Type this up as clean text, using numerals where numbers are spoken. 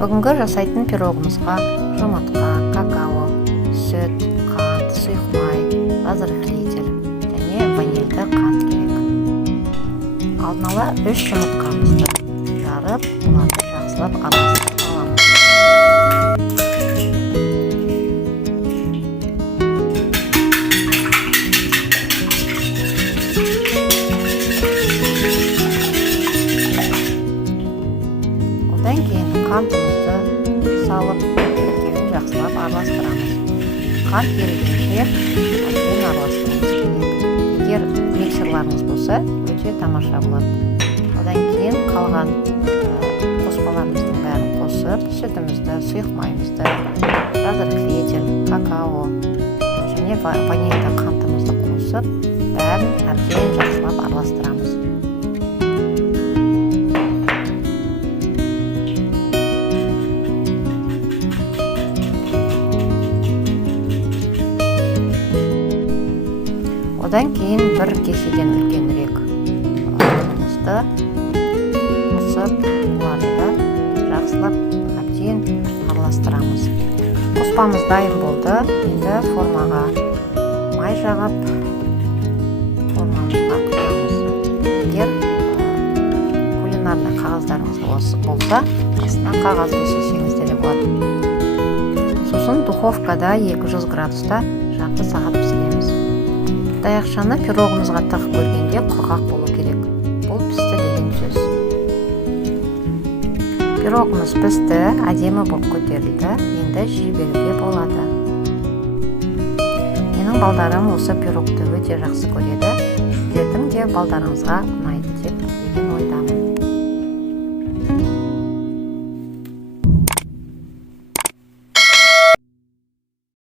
Бүгінгі жасайтын пирогымызға жұмыртқа, какао, сүт, қант, сұйық май, разрыхлитель және ванильді қант керек. Алдын ала 3 жұмыртқамызды жарып, оларды жақсылап араластырып аламыз. Одан кейін қантымызды салып, екеуін жақсылап араластырамыз. Қант ерігенше әбден араластыруымыз керек. Егер миксерларыңыз болса, өте тамаша болады. Одан кейін қалған қоспаларымыздың бәрін қосып, сүтімізді, сұйық маймызды, разрыхлитель, какао және ванильді қантымызды қосып, бәрін әбден жақсылап араластырамыз. Одан кейін бір кеседен үлкенірек ұнымызды қосып, оларды жақсылап әбден араластырамыз. Қоспамыз дайын болды. Енді формаға май жағып, формамызға құямыз. Егер кулинарный қағаздарыңыз болса, астына қағаз төсесеңіз де болады. Сосын духовкада 200 градуста жарты сағат пісіреміз. Таяқшаны пирогымызға тығып көргенде құрғақ болу керек. Бұл пісті деген сөз. Пирогымыз пісті, әдемі болып көтерілді. Енді жіберуге болады. Менің балдарым осы пирогты өте жақсы көреді. Сіздердің де балдарыңызға ұнайды.